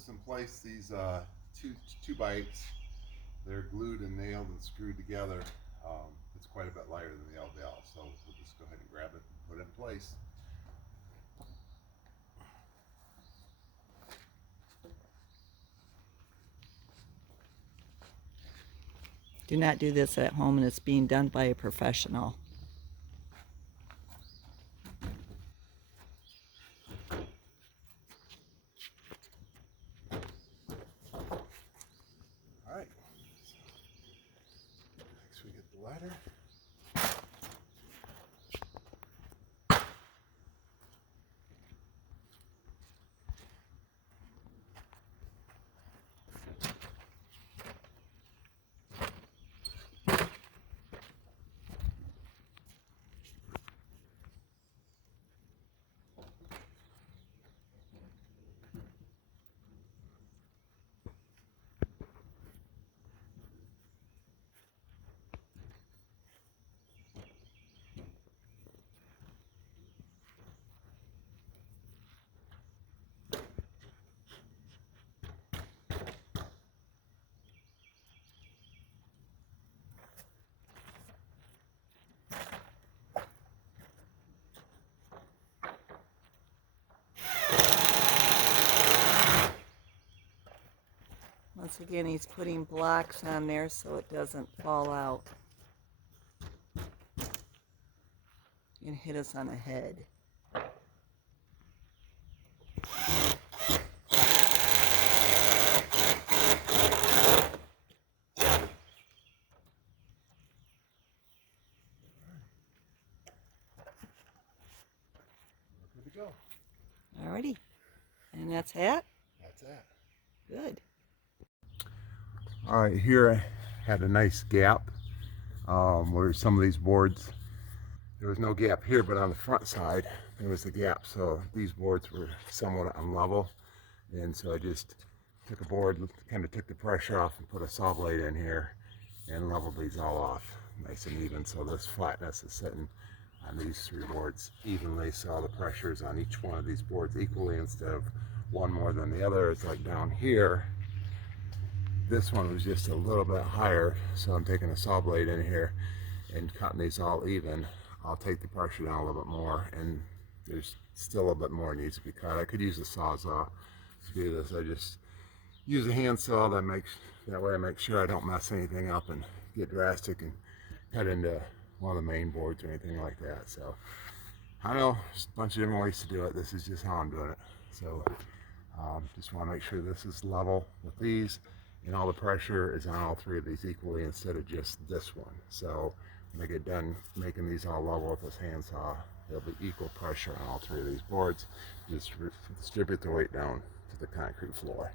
this in place, these two bites, they're glued and nailed and screwed together. It's quite a bit lighter than the LVL, so we'll just go ahead and grab it and put it in place. Do not do this at home, and it's being done by a professional. All right, next we get the ladder. Once again, he's putting blocks on there so it doesn't fall out and hit us on the head. We're good to go. Alrighty, and that's it? That's it. Good. All right, here I had a nice gap where some of these boards, there was no gap here, but on the front side there was a gap, so these boards were somewhat unlevel, and so I just took a board, kind of took the pressure off and put a saw blade in here and leveled these all off nice and even, so this flatness is sitting on these three boards evenly, so the pressures on each one of these boards equally instead of one more than the other. It's like down here, this one was just a little bit higher, so I'm taking a saw blade in here and cutting these all even. I'll take the pressure down a little bit more, and there's still a bit more needs to be cut. I could use a sawzall to do this. I just use a hand saw that way I make sure I don't mess anything up and get drastic and cut into one of the main boards or anything like that. So I know there's a bunch of different ways to do it. This is just how I'm doing it. So just want to make sure this is level with these, and all the pressure is on all three of these equally instead of just this one. So when I get done making these all level with this hand saw, there'll be equal pressure on all three of these boards. Just distribute the weight down to the concrete floor.